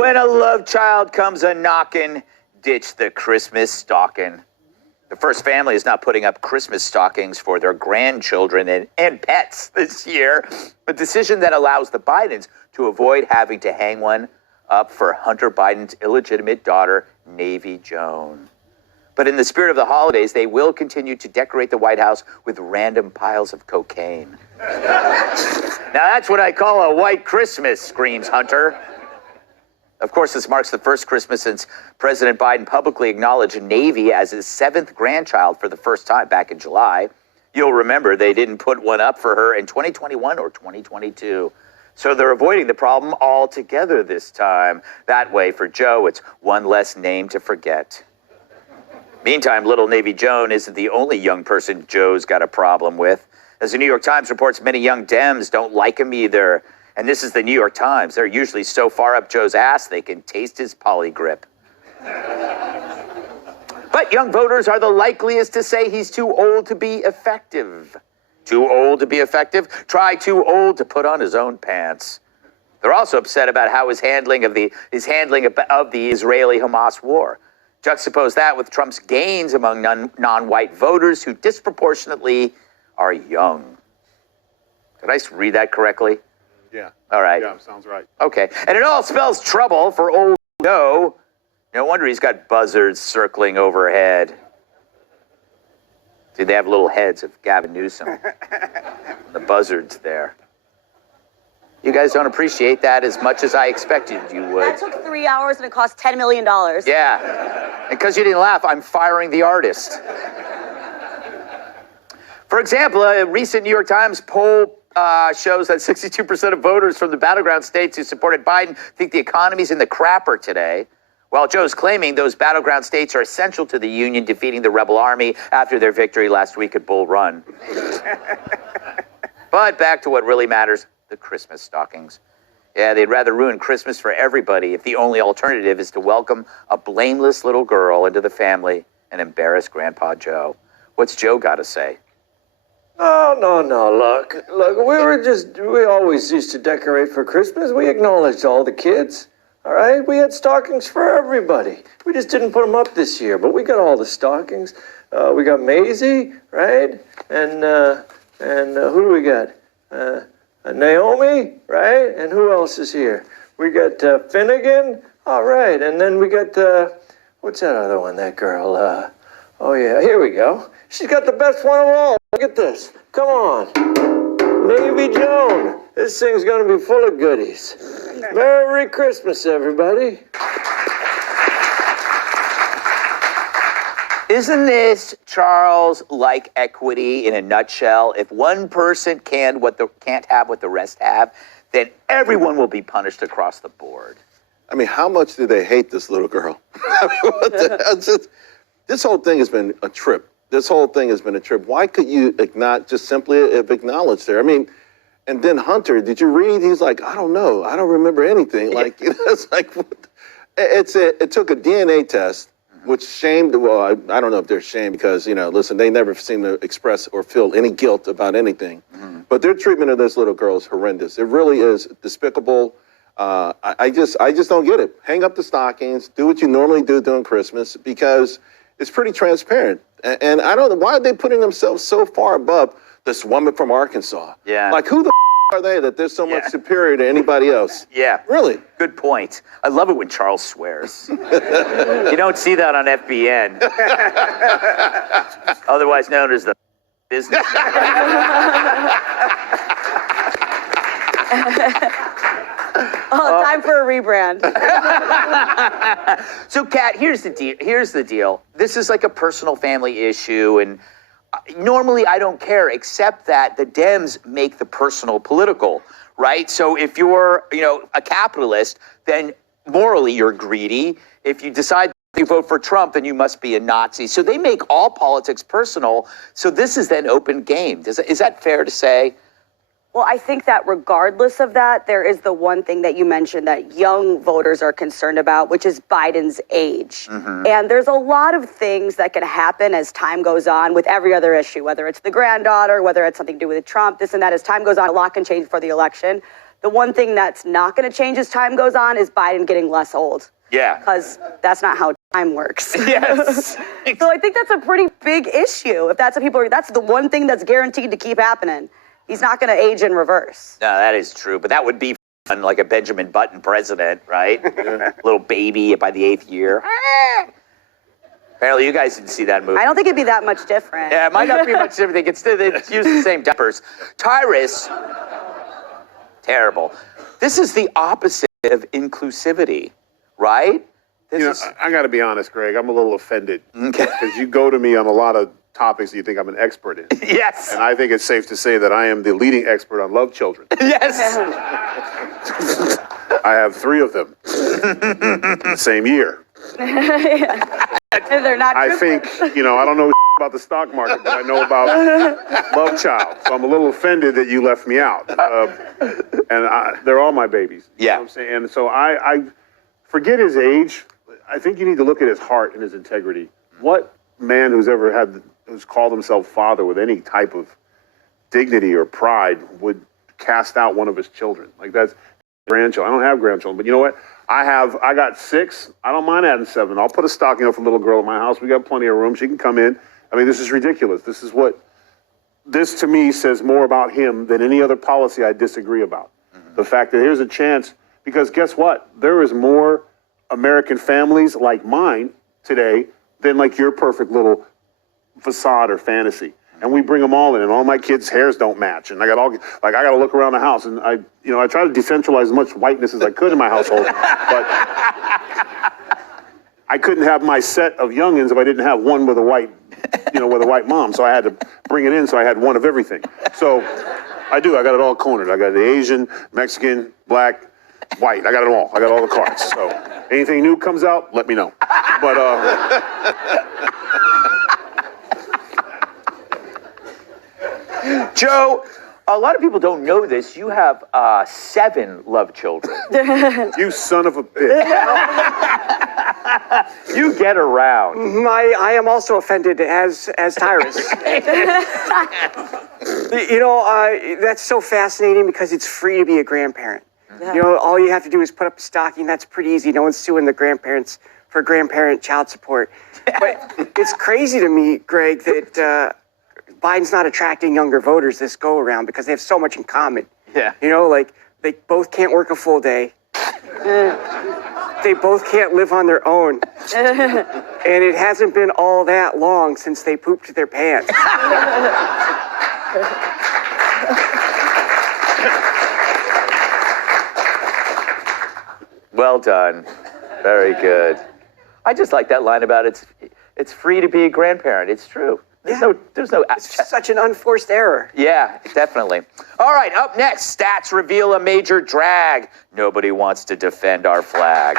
When a love child comes a-knockin', ditch the Christmas stocking. The first family is not putting up Christmas stockings for their grandchildren and pets this year, a decision that allows the Bidens to avoid having to hang one up for Hunter Biden's illegitimate daughter, Navy Joan. But in the spirit of the holidays, they will continue to decorate the White House with random piles of cocaine. Now that's what I call a white Christmas, screams Hunter. Of course, this marks the first Christmas since President Biden publicly acknowledged Navy as his 7th grandchild for the first time back in July. You'll remember they didn't put one up for her in 2021 or 2022. So they're avoiding the problem altogether this time. That way, for Joe, it's one less name to forget. Meantime, little Navy Joan isn't the only young person Joe's got a problem with. As the New York Times reports, many young Dems don't like him either. And this is the New York Times. They're usually so far up Joe's ass they can taste his polygrip. But young voters are the likeliest to say he's too old to be effective. Too old to be effective? Try too old to put on his own pants. They're also upset about how his handling of the Israeli-Hamas war. Juxtapose that with Trump's gains among non-white voters who disproportionately are young. Did I read that correctly? Yeah. All right. Yeah, sounds right. Okay. And it all spells trouble for old Joe. No wonder he's got buzzards circling overhead. See, they have little heads of Gavin Newsom. The buzzards there. You guys don't appreciate that as much as I expected you would. That took 3 hours and it cost $10 million. Yeah. And because you didn't laugh, I'm firing the artist. For example, a recent New York Times poll shows that 62% of voters from the battleground states who supported Biden think the economy's in the crapper today. While Joe's claiming those battleground states are essential to the Union defeating the rebel army after their victory last week at Bull Run. But back to what really matters, the Christmas stockings. Yeah, they'd rather ruin Christmas for everybody if the only alternative is to welcome a blameless little girl into the family and embarrass Grandpa Joe. What's Joe got to say? No, look, we always used to decorate for Christmas. We acknowledged all the kids, all right? We had stockings for everybody. We just didn't put them up this year, but we got all the stockings. We got Maisie, right? And who do we got? Naomi, right? And who else is here? We got Finnegan, all right. And then we got, what's that other one, that girl? Oh, yeah, here we go. She's got the best one of all. Look at this. Come on. Navy Joan. This thing's going to be full of goodies. Merry Christmas, everybody. Isn't this, Charles, like equity in a nutshell? If one person can't have what the rest have, then everyone will be punished across the board. I mean, how much do they hate this little girl? I mean, what the, this whole thing has been a trip. This whole thing has been a trip. Why could you not just simply have acknowledged her? I mean, and then Hunter, did you read? He's like, I don't know. I don't remember anything. Like, it's like, what? It took a DNA test, which shamed, well, I don't know if they're shamed because, listen, they never seem to express or feel any guilt about anything. Mm-hmm. But their treatment of this little girl is horrendous. It really is despicable. I just don't get it. Hang up the stockings, do what you normally do during Christmas, because it's pretty transparent. And I don't know, why are they putting themselves so far above this woman from Arkansas? Yeah. Like, who the are they that they're so much superior to anybody else? Yeah. Really? Good point. I love it when Charles swears. You don't see that on FBN. Otherwise known as the business. Oh, time for a rebrand. So, Kat, here's the deal. This is like a personal family issue, and normally I don't care, except that the Dems make the personal political, right? So if you're, a capitalist, then morally you're greedy. If you decide to vote for Trump, then you must be a Nazi. So they make all politics personal. So this is then open game. Is that fair to say? Well, I think that regardless of that, there is the one thing that you mentioned that young voters are concerned about, which is Biden's age. Mm-hmm. And there's a lot of things that can happen as time goes on with every other issue, whether it's the granddaughter, whether it's something to do with Trump, this and that. As time goes on, a lot can change for the election. The one thing that's not going to change as time goes on is Biden getting less old. Yeah. Because that's not how time works. Yes. So I think that's a pretty big issue. If that's what people are, that's the one thing that's guaranteed to keep happening. He's not going to age in reverse. No, that is true. But that would be fun, like a Benjamin Button president, right? Little baby by the 8th year. Apparently, you guys didn't see that movie. I don't think it'd be that much different. Yeah, it might not be much different. It's use the same diapers. Tyrus, terrible. This is the opposite of inclusivity, right? I got to be honest, Greg. I'm a little offended. Okay. Because you go to me on a lot of topics that you think I'm an expert in. Yes. And I think it's safe to say that I am the leading expert on love children. Yes. I have 3 of them. The same year. They're not. I think, I don't know about the stock market, but I know about love child. So I'm a little offended that you left me out. They're all my babies. Yeah. You know what I'm saying? And so I forget his age. I think you need to look at his heart and his integrity. What man who's called himself father with any type of dignity or pride would cast out one of his children? Like, that's grandchildren. I don't have grandchildren, but you know what? I got 6. I don't mind adding 7. I'll put a stocking up for a little girl in my house. We got plenty of room. She can come in. I mean, this is ridiculous. This to me says more about him than any other policy I disagree about. Mm-hmm. The fact that here's a chance, because guess what? There is more American families like mine today than like your perfect little facade or fantasy. And we bring them all in, and all my kids' hairs don't match. And I got to look around the house, and I try to decentralize as much whiteness as I could in my household, but I couldn't have my set of youngins if I didn't have one with a white mom. So I had to bring it in, so I had one of everything. So I got it all cornered. I got the Asian, Mexican, black, white. I got it all. I got all the cards. So anything new comes out, let me know. But Joe, a lot of people don't know this. You have 7 love children. you son of a bitch. You get around. I am also offended as Tyrus. That's so fascinating because it's free to be a grandparent. Yeah. All you have to do is put up a stocking. That's pretty easy. No one's suing the grandparents for grandparent child support. But it's crazy to me, Greg, that Biden's not attracting younger voters this go around because they have so much in common. Yeah. They both can't work a full day. They both can't live on their own. And it hasn't been all that long since they pooped their pants. Well done. Very good. I just like that line about it's free to be a grandparent. It's true. There's no. It's such an unforced error. Yeah, definitely. All right, up next, stats reveal a major drag. Nobody wants to defend our flag.